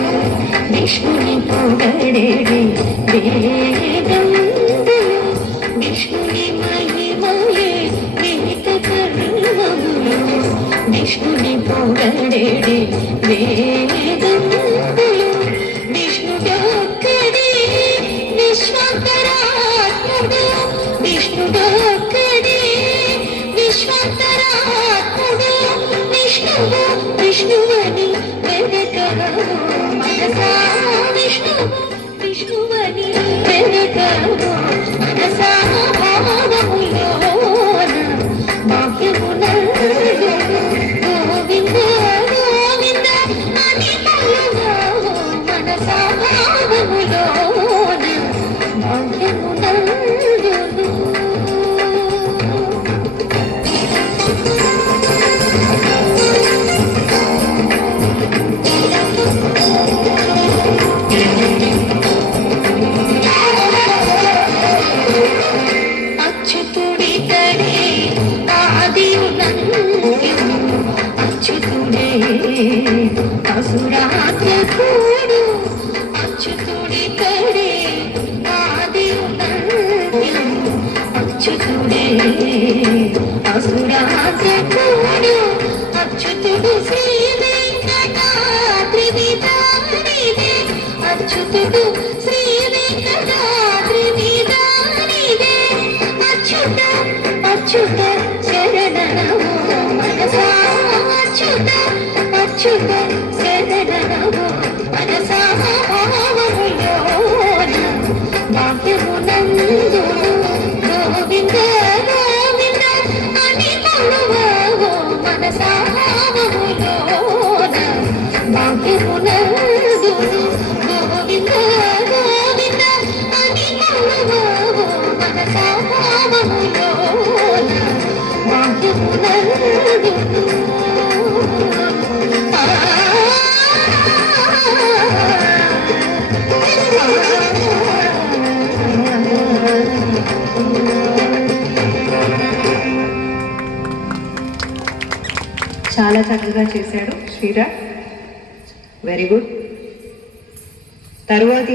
विष्णुनि पोगडे वेदं विष्णुनि महिमये विहित कर्ममुलो विष्णुनि पोगडे वेदं विष्णुडोक्कडे विश्वन्तरात्मुडो विष्णुडोक्कडे विश्वन्तरात्मुडो विष्णुवो विष्णुवनि वेदकरो मनसा विष्णुवनि वेदकरो मनसा भावमुलोन भाग्यमुनर्दो गोविन्द गोविन्द अनि पल्लवो मनसा भावमुलोन भाग्यमुनर्दो असुरात्मकूडु अच्युतुडे कड़े आदियुनर्त्यं अच्युतुडे असुरात्मकूडु अच्युतुडु श्री वेंकटाद्रि विदानिदे अच्युतुडु श्री वेंकटाद्रि विदानिदे अच्युत अच्युत शरणनमो मनसा अच्युत अच्युत शरणनमो मनसा भावमुलोन भाग्यमुनंदो गोविंद गोविंद अनि पल्लवो मनसा भावमुलोन भाग्यमुनंदो गोविंद गोविंद अनि पल्लवो मनसा भावमुलोन भाग्यमुनंदो చాలా చక్కగా చేశాడు శ్రీరాజ్, వెరీ గుడ్. తరువాతి